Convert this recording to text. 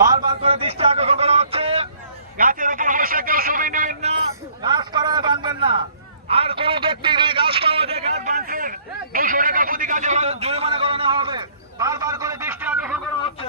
বারবার করে দৃষ্টি আকর্ষণ গাছের উপর বসে কেউ ছবি নেবেন না গাছ পাড়ায় বাঁধবেন না আর কোন ব্যক্তি যে গাছ পাড়া যে গাছ বাঁধছে দুশো টাকা প্রতি গাছে জরিমানা করানো হবে বারবার করে দৃষ্টি আকর্ষণ করা হচ্ছে